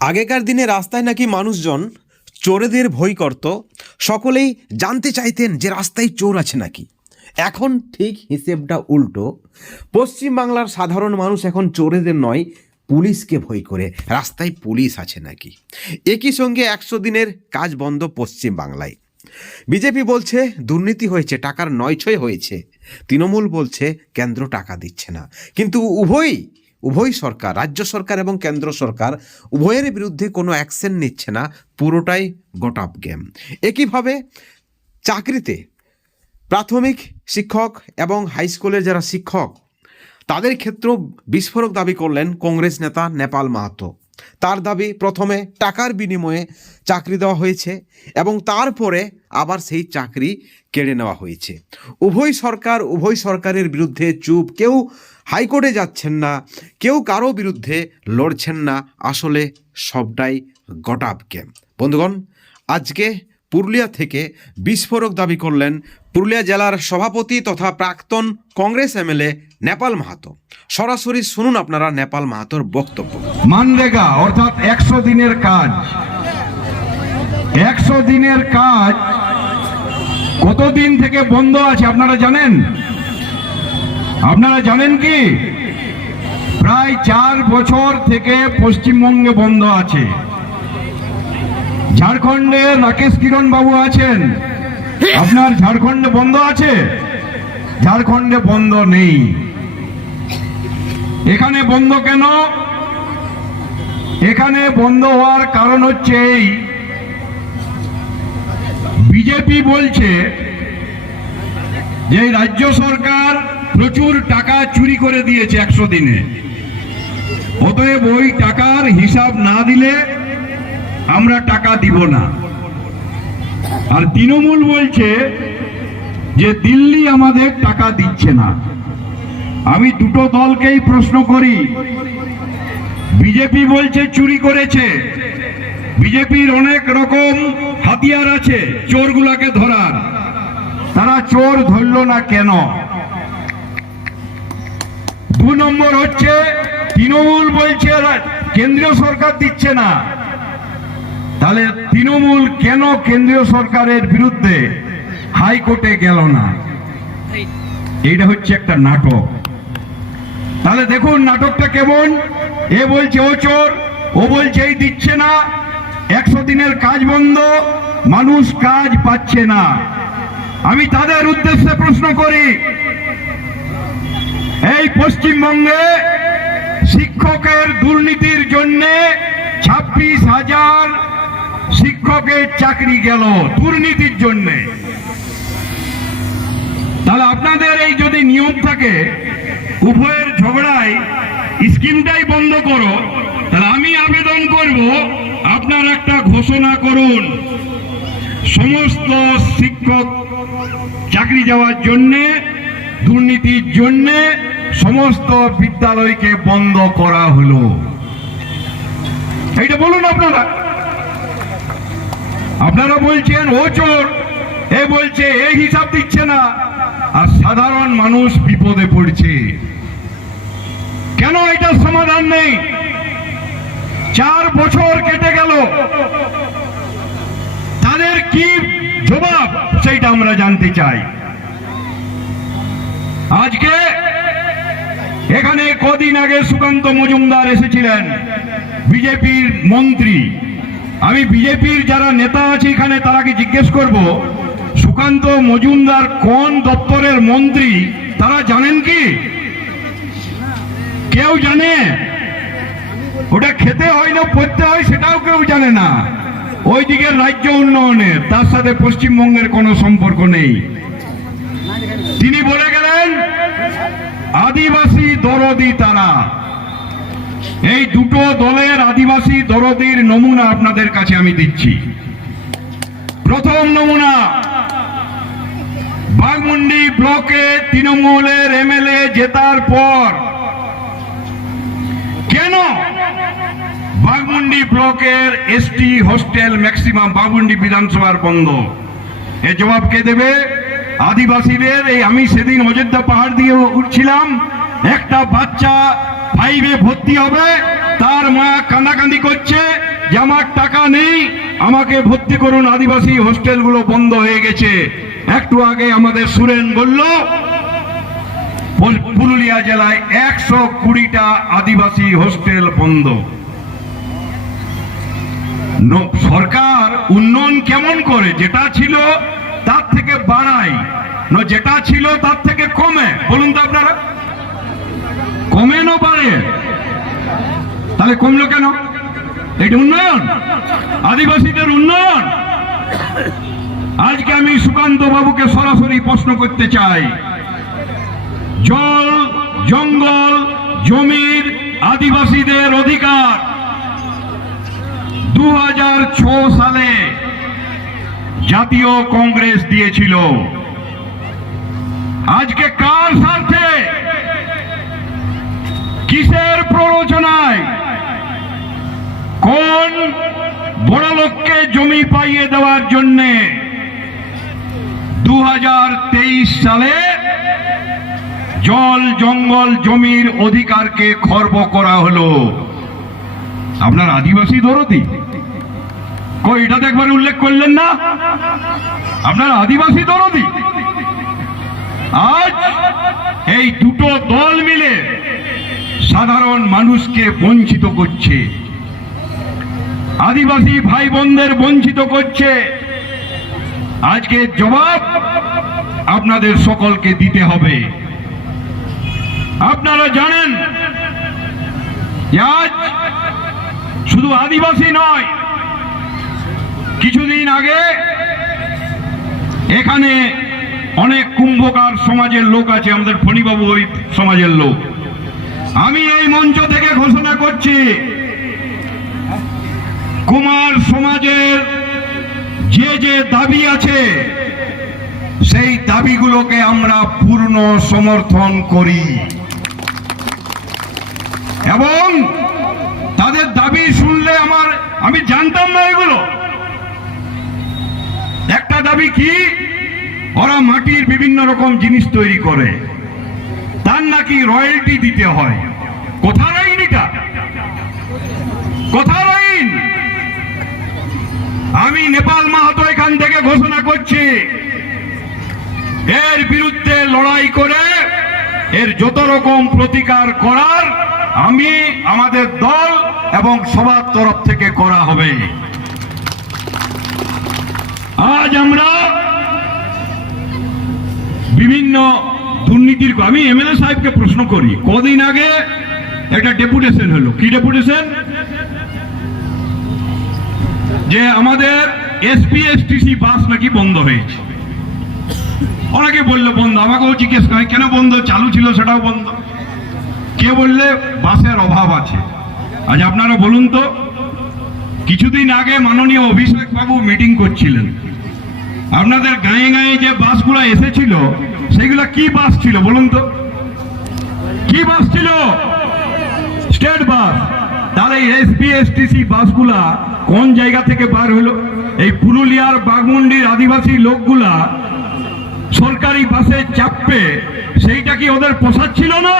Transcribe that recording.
আগেকার দিনে রাস্তায় নাকি মানুষজন চোরেদের ভয় করত, সকলেই জানতে চাইতেন যে রাস্তায় চোর আছে নাকি। এখন ঠিক হিসেবটা উল্টো। পশ্চিমবাংলার সাধারণ মানুষ এখন চোরেদের নয়, পুলিশকে ভয় করে রাস্তায় পুলিশ আছে নাকি। একই সঙ্গে 100 দিনের কাজ বন্ধ পশ্চিমবাংলায়। বিজেপি বলছে দুর্নীতি হয়েছে, টাকার নয়ছয় হয়েছে। তৃণমূল বলছে কেন্দ্র টাকা দিচ্ছে না। কিন্তু উভয় সরকার, রাজ্য সরকার এবং কেন্দ্র সরকার উভয়ের বিরুদ্ধে কোনো অ্যাকশন নিচ্ছে না, পুরোটাই গোটাপ গেম। একইভাবে চাকরিতে প্রাথমিক শিক্ষক এবং হাই স্কুলের যারা শিক্ষক তাদের ক্ষেত্রেও বিস্ফোরক দাবি করলেন কংগ্রেস নেতা নেপাল মাহাতো। তার দাবি প্রথমে টাকার বিনিময়ে চাকরি দেওয়া হয়েছে এবং তারপরে আবার সেই চাকরি কেড়ে নেওয়া হয়েছে। উভয় সরকারের বিরুদ্ধে চুপ, কেউ হাইকোর্টে যাচ্ছেন না, কেউ কারো বিরুদ্ধে লড়ছেন না, আসলে সবটাই গোটাপ গেম। বন্ধুগণ, আজকে পুরুলিয়া থেকে বিস্ফোরক দাবি করলেন পুরুলিয়া জেলার সভাপতি তথা প্রাক্তন কংগ্রেস এমএলএ নেপাল মাহাতো। সরাসরি শুনুন আপনারা নেপাল মাহাতোর বক্তব্য। মানরেগা অর্থাৎ 100 দিনের কাজ, 100 দিনের কাজ কতদিন থেকে বন্ধ আছে আপনারা জানেন? আপনারা জানেন কি? প্রায় 4 বছর থেকে পশ্চিমবঙ্গে বন্ধ আছে। ঝাড়খণ্ডে রাকেশ কিরণ বাবু আছেন, আপনার ঝাড়খণ্ডে বন্ধ আছে? ঝাড়খণ্ডে বন্ধ নেই। এখানে বন্ধ কেন? এখানে বন্ধ হওয়ার কারণ হচ্ছে এই, বিজেপি বলছে যে রাজ্য সরকার প্রচুর টাকা চুরি করে দিয়েছে 100 দিনে, অতএব ওই টাকার হিসাব না দিলে আমরা টাকা দিব না। আর তৃণমূল বলছে যে দিল্লি আমাদের টাকা দিচ্ছে না। আমি দুটো দলকেই প্রশ্ন করি, বিজেপি বলছে চুরি করেছে, বিজেপির অনেক রকম হাতিয়ার আছে চোরগুলাকে ধরার, তারা চোর ধরল না কেন? 2 নম্বর হচ্ছে তৃণমূল বলছে কেন্দ্রীয় সরকার দিচ্ছে না, তাহলে তৃণমূল কেন কেন্দ্রীয় সরকারের বিরুদ্ধে হাইকোর্টে গেল না? এইটা হচ্ছে একটা নাটক। তাহলে দেখুন নাটকটা কেমন। এ বলছে ও চোর, ও বলছে এই দিচ্ছে না, 100 দিনের কাজ বন্ধ, মানুষ কাজ পাচ্ছে না। আমি তাদের উদ্দেশ্যে প্রশ্ন করি, এই পশ্চিমবঙ্গে শিক্ষকের দুর্নীতির জন্য 26,000 শিক্ষকের চাকরি গেল দুর্নীতির জন্য। তাহলে আপনাদের এই যদি নিয়ম থাকে উভয়ের ঝগড়ায় স্কিমটাই বন্ধ করো, তাহলে আমি আবেদন করব আপনারা একটা ঘোষণা করুন, সমস্ত শিক্ষক চাকরি যাওয়ার জন্য, দুর্নীতির জন্য সমস্ত বিদ্যালয়কে বন্ধ করা হলো। এইটা বলুন আপনারা। আপনারা বলছেন ও চোর, এ বলছে এই হিসাব দিচ্ছে না, আর সাধারণ মানুষ বিপদে পড়ছে। কেন এটার সমাধান নেই? 4 বছর কেটে গেল, তাদের কি জবাব সেইটা আমরা জানতে চাই। আজকে এখানে কদিন আগে সুকান্ত মজুমদার এসেছিলেন, বিজেপির মন্ত্রী। আমি বিজেপির যারা নেতা আছে এখানে তারাকে জিজ্ঞেস করব, সুকান্ত মজুমদার কোন দপ্তরের মন্ত্রী তারা জানেন কি? কেউ জানে? ওটা খেতে হয় না পড়তে হয় সেটাও কেউ জানে না। ওই দিকের রাজ্য উন্নয়নের, তার সাথে পশ্চিমবঙ্গের কোনো সম্পর্ক নেই। তিনি বলে গেলেন আদিবাসী দরদি তারা। এই দুটো দলের আদিবাসী দরদির নমুনা আপনাদের কাছে আমি দিচ্ছি। প্রথম নমুনা, বাঘমুন্ডি ব্লকে তৃণমূলের এমএলএ জেতার পর কেন বাঘমুন্ডি ব্লকের এসটি হোস্টেল ম্যাক্সিমাম বাঘমুন্ডি বিধানসভার বন্ধ? এ জবাব কে দেবে? আদিবাসীদের। এই আমি সেদিন অযোধ্যা পাহাড় দিয়ে উঠছিলাম, একটা বাচ্চা 5-এ ভর্তি হবে, তার মা কান্দাকান্দি করছে যে আমার টাকা নেই, আমাকে ভর্তি করুন, আদিবাসী হোস্টেলগুলো বন্ধ হয়ে গেছে। একটু আগে আমাদের সুরেন বলল পুরুলিয়া জেলায় 120টা আদিবাসী হোস্টেল বন্ধ। সরকার উন্নয়ন কেমন করে? যেটা ছিল তার থেকে বাড়ায়, না যেটা ছিল তার থেকে কমে? বলুন তো আপনারা, কমে না বাড়ে? তাহলে কমলো কেন? এটা উন্নয়ন? আদিবাসীদের উন্নয়ন? আজকে আমি সুকান্ত বাবুকে সরাসরি প্রশ্ন করতে চাই, জল, জঙ্গল, জমির আদিবাসীদের অধিকার 2006 সালে জাতীয় কংগ্রেস দিয়েছিল। আজকে কার স্বার্থে, কিসের প্ররোচনায়, কোন বড় লোককে জমি পাইয়ে দেওয়ার জন্য 2023 সালে জল, জঙ্গল, জমির অধিকারকে খর্ব করা হলো? আপনার আদিবাসী দরদি কই, এটা তো একবার উল্লেখ করলেন না? আপনার আদিবাসী দরদি। আজ এই দুটো দল মিলে সাধারণ মানুষকে বঞ্চিত করছে, আদিবাসী ভাই বোনদের বঞ্চিত করছে। আজকে জবাব আপনাদের সকলকে দিতে হবে। আপনারা জানেন আজ শুধু আদিবাসী নয়, কিছুদিন আগে এখানে অনেক কুম্ভকার সমাজের লোক আছে, আমাদের ফণীবাবু ওই সমাজের লোক। আমি এই মঞ্চ থেকে ঘোষণা করছি, কুমার সমাজের যে যে দাবি আছে সেই দাবিগুলোকে আমরা পূর্ণ সমর্থন করি এবং তাদের দাবি শুনলে আমি জানতাম না এগুলো। একটা দাবি কি, ওরা মাটির বিভিন্ন রকম জিনিস তৈরি করে, তার নাকি রয়্যালটি দিতে হয়। কোথার আইন এটা? কোথার আইন? আমি নেপাল মাহাতো এখান থেকে ঘোষণা করছি, এর বিরুদ্ধে লড়াই করে এর যত রকম প্রতিকার করার আমি, আমাদের দল এবং সবার তরফ থেকে করা হবে। আজ আমরা বিভিন্ন দুর্নীতির, আমি এমএলএ সাহেবকে প্রশ্ন করি, কদিন আগে একটা ডেপুটেশন হলো। কি ডেপুটেশন? যে আমাদের এসপিএসটিসি বাস নাকি বন্ধ হয়েছে। অনেকে বললো বন্ধ, আমাকেও জিজ্ঞেস করে কেন বন্ধ, চালু ছিল সেটাও বন্ধ। কে বললে বাসের অভাব আছে। আজ আপনারা বলুন তো, কিছুদিন আগে মাননীয় অভিষেক বাবু মিটিং করছিলেন, আপনাদের গায়ে গায়ে যে বাসগুলো এসেছিল সেগুলো কি বাস ছিল বলুন তো? কি বাস ছিল? State bus. তাহলে এসপিএসটিসি বাসগুলা কোন জায়গা থেকে বার হলো? এই পুরুলিয়ার বাগমুন্ডির আদিবাসী লোকগুলা সরকারি বাসে চাপবে, সেইটা কি ওদের পোষাচ্ছিল না?